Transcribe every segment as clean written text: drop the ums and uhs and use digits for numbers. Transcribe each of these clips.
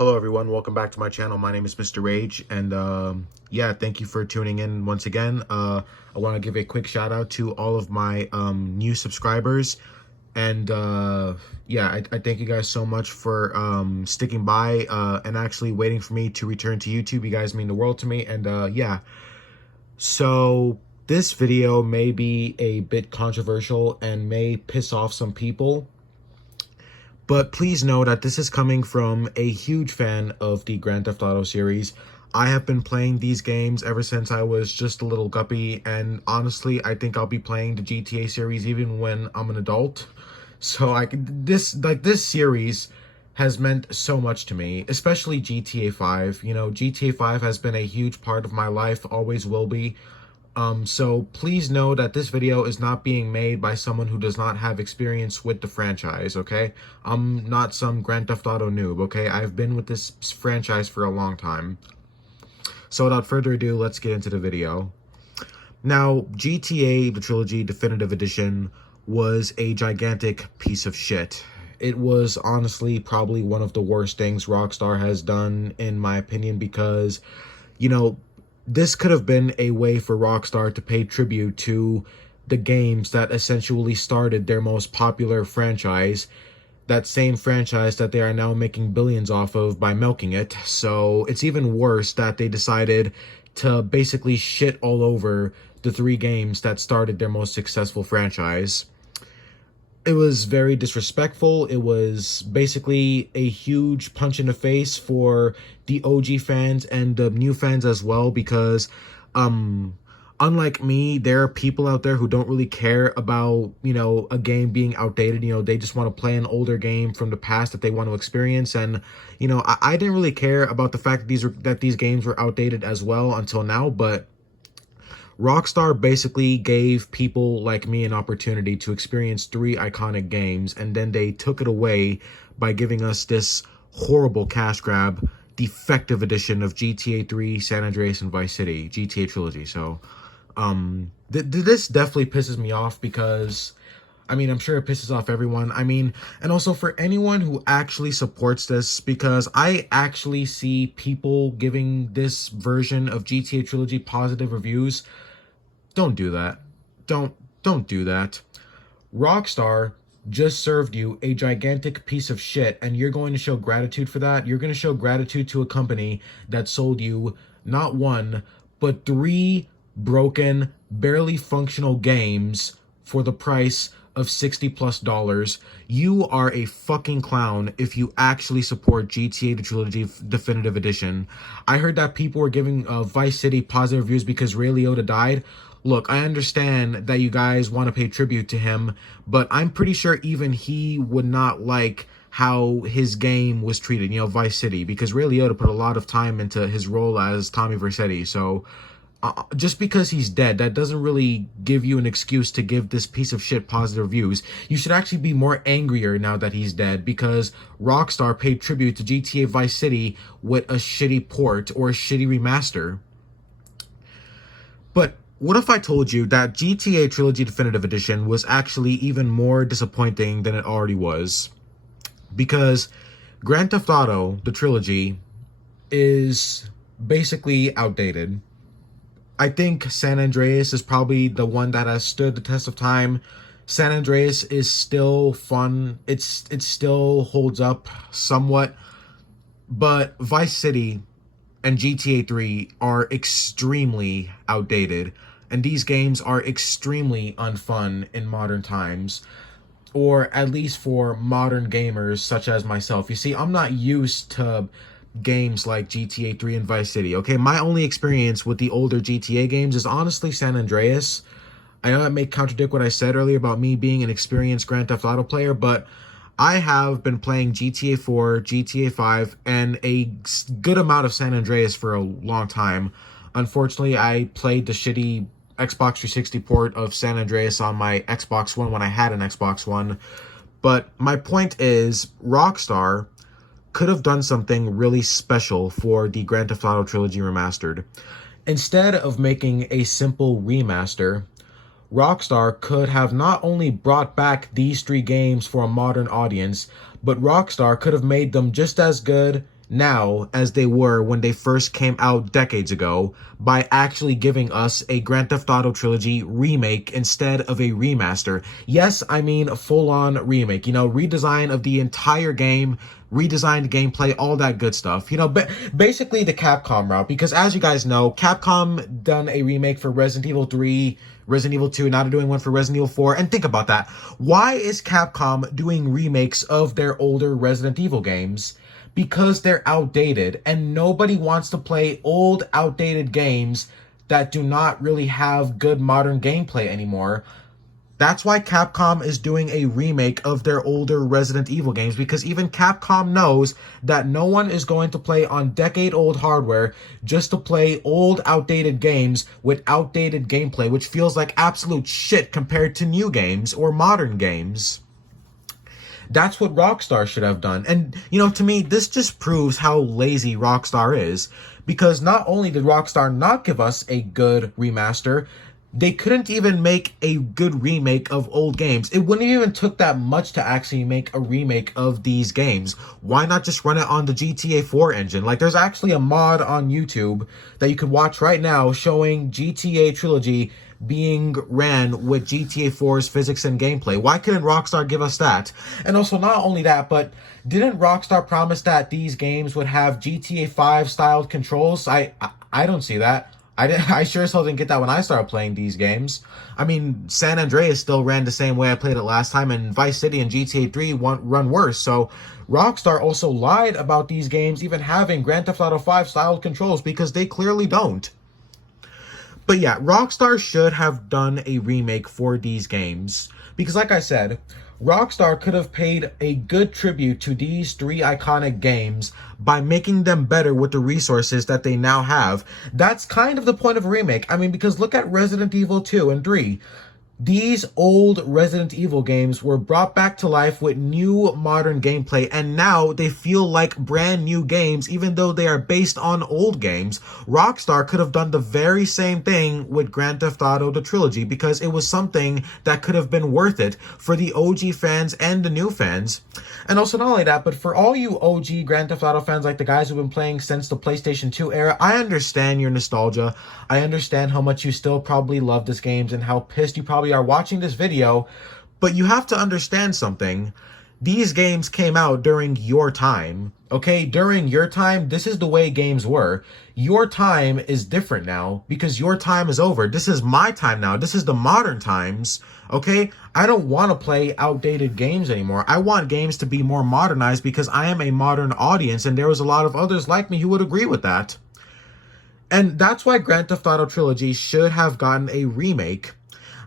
Hello everyone, welcome back to my channel. My name is Mr. Rage, and yeah, thank you for tuning in once again. I want to give a quick shout out to all of my new subscribers, and yeah, I thank you guys so much for sticking by and actually waiting for me to return to YouTube. You guys mean the world to me, and yeah, so this video may be a bit controversial and may piss off some people. But please know that this is coming from a huge fan of the Grand Theft Auto series. I have been playing these games ever since I was just a little guppy, and honestly, I think I'll be playing the GTA series even when I'm an adult. So this series has meant so much to me, especially GTA 5. You know, GTA 5 has been a huge part of my life, always will be. So please know that this video is not being made by someone who does not have experience with the franchise, okay? I'm not some Grand Theft Auto noob, okay? I've been with this franchise for a long time. So without further ado, let's get into the video. Now, GTA, the Trilogy Definitive Edition, was a gigantic piece of shit. It was honestly probably one of the worst things Rockstar has done, in my opinion, because, you know, this could have been a way for Rockstar to pay tribute to the games that essentially started their most popular franchise, that same franchise that they are now making billions off of by milking it. So it's even worse that they decided to basically shit all over the three games that started their most successful franchise. It was very disrespectful. It was basically a huge punch in the face for the OG fans and the new fans as well, because unlike me, there are people out there who don't really care about, you know, a game being outdated. You know, they just want to play an older game from the past that they want to experience. And, you know, I didn't really care about the fact that these games were outdated as well until now, but Rockstar basically gave people like me an opportunity to experience three iconic games, and then they took it away by giving us this horrible cash grab, defective edition of GTA 3, San Andreas, and Vice City, GTA Trilogy. So, this definitely pisses me off because, I mean, I'm sure it pisses off everyone. I mean, and also for anyone who actually supports this, because I actually see people giving this version of GTA Trilogy positive reviews. Don't do that. Don't do that. Rockstar just served you a gigantic piece of shit, and you're going to show gratitude for that. You're going to show gratitude to a company that sold you not one, but three broken, barely functional games for the price of $60+. You are a fucking clown if you actually support GTA the Trilogy Definitive Edition. I heard that people were giving Vice City positive reviews because Ray Liotta died. Look, I understand that you guys want to pay tribute to him, but I'm pretty sure even he would not like how his game was treated, you know, Vice City, because Ray Liotta put a lot of time into his role as Tommy Vercetti. So just because he's dead, that doesn't really give you an excuse to give this piece of shit positive reviews. You should actually be more angrier now that he's dead, because Rockstar paid tribute to GTA Vice City with a shitty port or a shitty remaster. But what if I told you that GTA Trilogy Definitive Edition was actually even more disappointing than it already was? Because Grand Theft Auto, the trilogy, is basically outdated. I think San Andreas is probably the one that has stood the test of time. San Andreas is still fun. It still holds up somewhat. But Vice City and GTA 3 are extremely outdated, and these games are extremely unfun in modern times, or at least for modern gamers such as myself. You see, I'm not used to games like GTA 3 and Vice City, okay? My only experience with the older GTA games is honestly San Andreas. I know that may contradict what I said earlier about me being an experienced Grand Theft Auto player, but I have been playing GTA 4, GTA 5, and a good amount of San Andreas for a long time. Unfortunately, I played the shitty Xbox 360 port of San Andreas on my Xbox One when I had an Xbox One. But my point is, Rockstar could have done something really special for the Grand Theft Auto Trilogy Remastered. Instead of making a simple remaster, Rockstar could have not only brought back these three games for a modern audience, but Rockstar could have made them just as good, now as they were when they first came out decades ago by actually giving us a Grand Theft Auto Trilogy remake instead of a remaster. Yes, I mean a full-on remake, you know, redesign of the entire game, redesigned gameplay, all that good stuff. You know, but basically the Capcom route, because as you guys know, Capcom done a remake for Resident Evil 3, Resident Evil 2, now they're doing one for Resident Evil 4. And think about that. Why is Capcom doing remakes of their older Resident Evil games? Because they're outdated, and nobody wants to play old, outdated games that do not really have good modern gameplay anymore. That's why Capcom is doing a remake of their older Resident Evil games, because even Capcom knows that no one is going to play on decade-old hardware just to play old, outdated games with outdated gameplay, which feels like absolute shit compared to new games or modern games. That's what Rockstar should have done. And, you know, to me, this just proves how lazy Rockstar is, because not only did Rockstar not give us a good remaster, they couldn't even make a good remake of old games. It wouldn't even took that much to actually make a remake of these games. Why not just run it on the GTA 4 engine? Like, there's actually a mod on YouTube that you can watch right now showing GTA Trilogy being ran with GTA 4's physics and gameplay. Why couldn't Rockstar give us that? And also, not only that, but didn't Rockstar promise that these games would have GTA 5 styled controls? I don't see that. I sure as hell didn't get that when I started playing these games. I mean, San Andreas still ran the same way I played it last time, and Vice City and GTA 3 run worse. So Rockstar also lied about these games even having Grand Theft Auto 5 styled controls, because they clearly don't. But yeah, Rockstar should have done a remake for these games, because like I said, Rockstar could have paid a good tribute to these three iconic games by making them better with the resources that they now have. That's kind of the point of a remake. I mean, because look at Resident Evil 2 and 3. These old Resident Evil games were brought back to life with new modern gameplay, and now they feel like brand new games even though they are based on old games. Rockstar could have done the very same thing with Grand Theft Auto the Trilogy, because it was something that could have been worth it for the OG fans and the new fans. And also not only that, but for all you OG Grand Theft Auto fans, like the guys who've been playing since the PlayStation 2 era, I understand your nostalgia. I understand how much you still probably love this games and how pissed you probably are watching this video, but you have to understand something. These games came out during your time, okay? During your time, this is the way games were. Your time is different now because your time is over. This is my time now. This is the modern times, okay? I don't want to play outdated games anymore. I want games to be more modernized because I am a modern audience, and there was a lot of others like me who would agree with that. And that's why Grand Theft Auto Trilogy should have gotten a remake.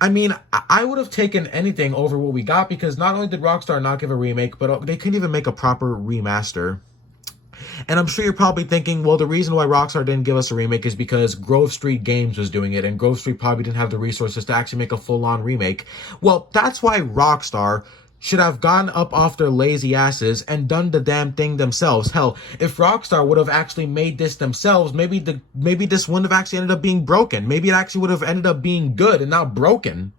I mean, I would have taken anything over what we got, because not only did Rockstar not give a remake, but they couldn't even make a proper remaster. And I'm sure you're probably thinking, well, the reason why Rockstar didn't give us a remake is because Grove Street Games was doing it, and Grove Street probably didn't have the resources to actually make a full-on remake. Well, that's why Rockstar should have gone up off their lazy asses and done the damn thing themselves. Hell, if Rockstar would have actually made this themselves, maybe this wouldn't have actually ended up being broken. Maybe it actually would have ended up being good and not broken.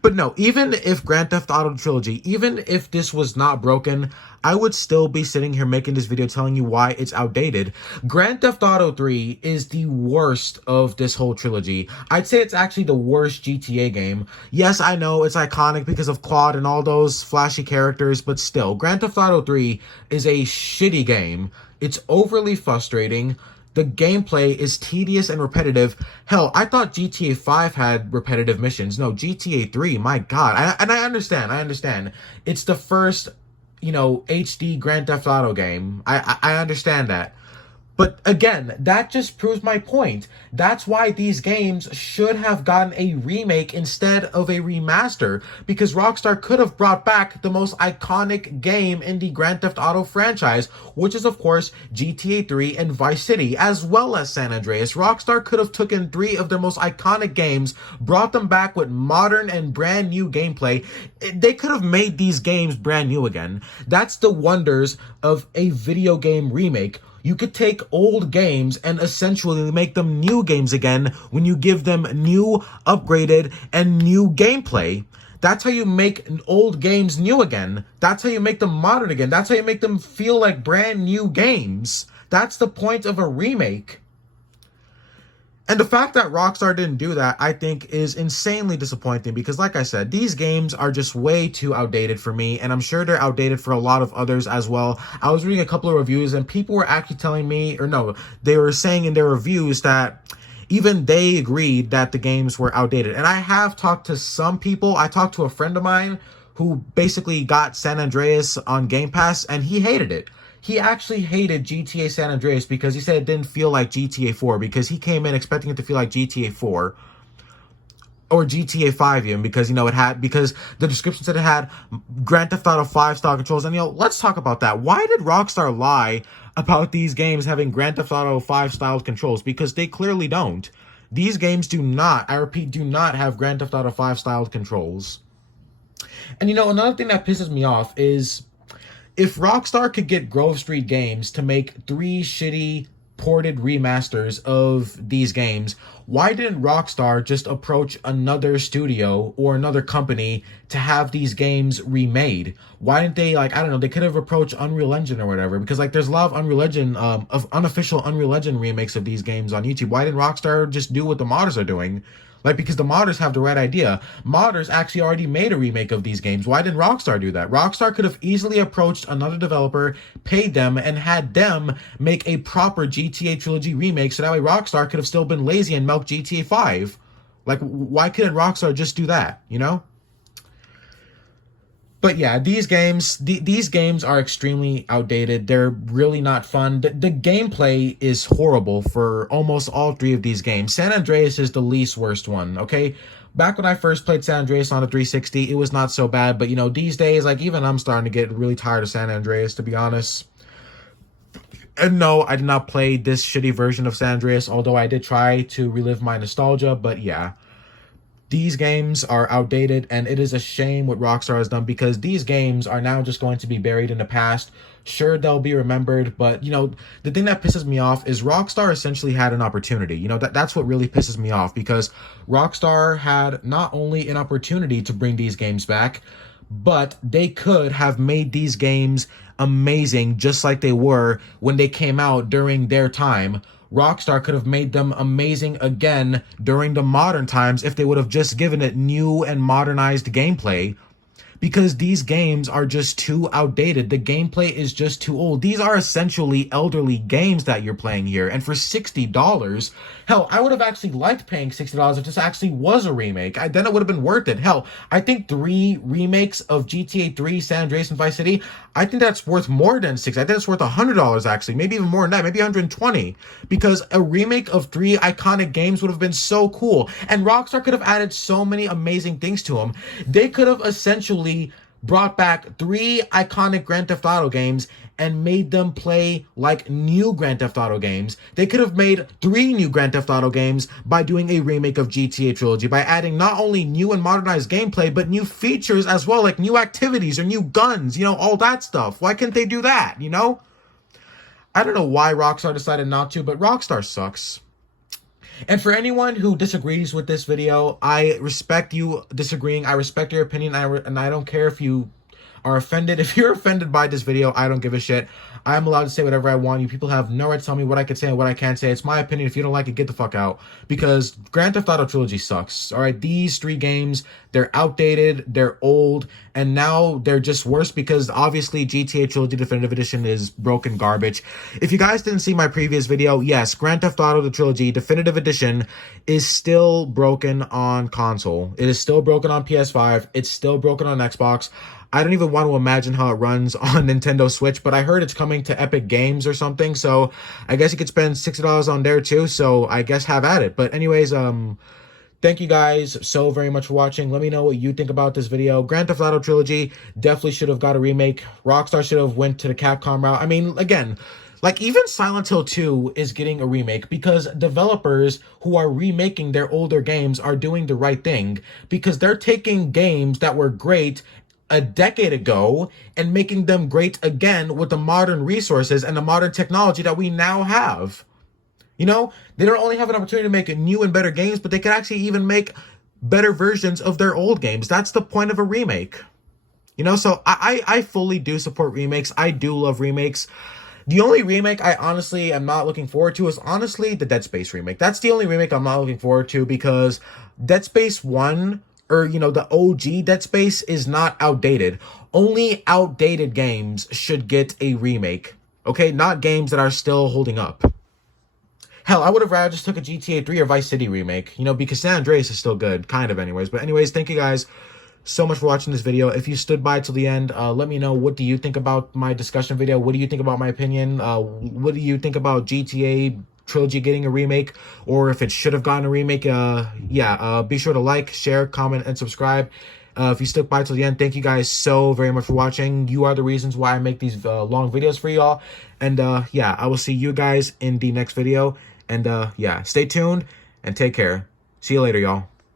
But no, even if Grand Theft Auto Trilogy, even if this was not broken, I would still be sitting here making this video telling you why it's outdated. Grand Theft Auto 3 is the worst of this whole trilogy. I'd say it's actually the worst GTA game. Yes, I know it's iconic because of Claude and all those flashy characters, but still, Grand Theft Auto 3 is a shitty game. It's overly frustrating. The gameplay is tedious and repetitive. Hell, I thought GTA 5 had repetitive missions. No, GTA 3, my God. I understand. It's the first, HD Grand Theft Auto game. I understand that. But again, that just proves my point. That's why these games should have gotten a remake instead of a remaster, because Rockstar could have brought back the most iconic game in the Grand Theft Auto franchise, which is of course GTA 3 and Vice City, as well as San Andreas. Rockstar could have taken three of their most iconic games, brought them back with modern and brand new gameplay. They could have made these games brand new again. That's the wonders of a video game remake. You could take old games and essentially make them new games again when you give them new, upgraded, and new gameplay. That's how you make old games new again. That's how you make them modern again. That's how you make them feel like brand new games. That's the point of a remake. And the fact that Rockstar didn't do that, I think, is insanely disappointing because, like I said, these games are just way too outdated for me, and I'm sure they're outdated for a lot of others as well. I was reading a couple of reviews, and people were actually telling me, or no, they were saying in their reviews that even they agreed that the games were outdated. And I have talked to some people. I talked to a friend of mine who basically got San Andreas on Game Pass, and he hated it. He actually hated GTA San Andreas because he said it didn't feel like GTA 4 because he came in expecting it to feel like GTA 4 or GTA 5 even because, you know, because the description said it had Grand Theft Auto 5 style controls. And, you know, let's talk about that. Why did Rockstar lie about these games having Grand Theft Auto 5 style controls? Because they clearly don't. These games do not, I repeat, do not have Grand Theft Auto 5 style controls. And, you know, another thing that pisses me off is if Rockstar could get Grove Street Games to make 3 shitty ported remasters of these games, why didn't Rockstar just approach another studio or another company to have these games remade? Why didn't they, like, I don't know, they could have approached Unreal Engine or whatever, because, like, there's a lot of Unreal Engine, of unofficial Unreal Engine remakes of these games on YouTube. Why didn't Rockstar just do what the modders are doing? Like, because the modders have the right idea. Modders actually already made a remake of these games. Why didn't Rockstar do that? Rockstar could have easily approached another developer, paid them, and had them make a proper GTA Trilogy remake, so that way Rockstar could have still been lazy and milked GTA 5. Like, why couldn't Rockstar just do that, you know? But yeah, these games are extremely outdated. They're really not fun. The gameplay is horrible for almost all 3 of these games. San Andreas is the least worst one, okay? Back when I first played San Andreas on a 360, it was not so bad. But, you know, these days, like, even I'm starting to get really tired of San Andreas, to be honest. And no, I did not play this shitty version of San Andreas, although I did try to relive my nostalgia. But yeah, these games are outdated, and it is a shame what Rockstar has done because these games are now just going to be buried in the past. Sure, they'll be remembered, but, you know, the thing that pisses me off is Rockstar essentially had an opportunity. You know, that's what really pisses me off because Rockstar had not only an opportunity to bring these games back, but they could have made these games amazing just like they were when they came out during their time. Rockstar could have made them amazing again during the modern times if they would have just given it new and modernized gameplay. Because these games are just too outdated. The gameplay is just too old. These are essentially elderly games that you're playing here. And for $60, hell, I would have actually liked paying $60 if this actually was a remake. Then it would have been worth it. Hell, I think 3 remakes of GTA 3, San Andreas, and Vice City, I think that's worth more than $60. I think it's worth $100 actually. Maybe even more than that. Maybe $120. Because a remake of 3 iconic games would have been so cool. And Rockstar could have added so many amazing things to them. They could have essentially brought back 3 iconic Grand Theft Auto games and made them play like new Grand Theft Auto games. They could have made 3 new Grand Theft Auto games by doing a remake of GTA Trilogy, by adding not only new and modernized gameplay, but new features as well, like new activities or new guns, you know, all that stuff. Why couldn't they do that, you know? I don't know why Rockstar decided not to, but Rockstar sucks. And for anyone who disagrees with this video, I respect you disagreeing. I respect your opinion, and I don't care if you are offended. If you're offended by this video, I don't give a shit. I'm allowed to say whatever I want. You people have no right to tell me what I can say and what I can't say. It's my opinion. If you don't like it, get the fuck out. Because Grand Theft Auto Trilogy sucks. All right, these 3 games, they're outdated, they're old, and now they're just worse because obviously GTA Trilogy Definitive Edition is broken garbage. If you guys didn't see my previous video, yes, Grand Theft Auto the Trilogy Definitive Edition is still broken on console. It is still broken on PS5. It's still broken on Xbox. I don't even want to imagine how it runs on Nintendo Switch, but I heard it's coming to Epic Games or something, so I guess you could spend $60 on there too, so I guess have at it. But anyways, thank you guys so very much for watching. Let me know what you think about this video. Grand Theft Auto Trilogy definitely should have got a remake. Rockstar should have went to the Capcom route. I mean, again, like, even Silent Hill 2 is getting a remake because developers who are remaking their older games are doing the right thing because they're taking games that were great a decade ago and making them great again with the modern resources and the modern technology that we now have. You know, they don't only have an opportunity to make new and better games, but they could actually even make better versions of their old games. That's the point of a remake. You know, so I fully do support remakes. I do love remakes. The only remake I honestly am not looking forward to is honestly the Dead Space remake. That's the only remake I'm not looking forward to, because Dead Space 1, or you know, the OG Dead Space, is not outdated. Only outdated games should get a remake. Okay, not games that are still holding up. Hell, I would have rather just took a GTA 3 or Vice City remake, you know, because San Andreas is still good, kind of anyways. But anyways, thank you guys so much for watching this video. If you stood by till the end, let me know, what do you think about my discussion video? What do you think about my opinion? What do you think about GTA Trilogy getting a remake, or if it should have gotten a remake? Be sure to like, share, comment, and subscribe. If you stuck by till the end, thank you guys so very much for watching. You are the reasons why I make these long videos for y'all. And I will see you guys in the next video. And stay tuned and take care. See you later, y'all.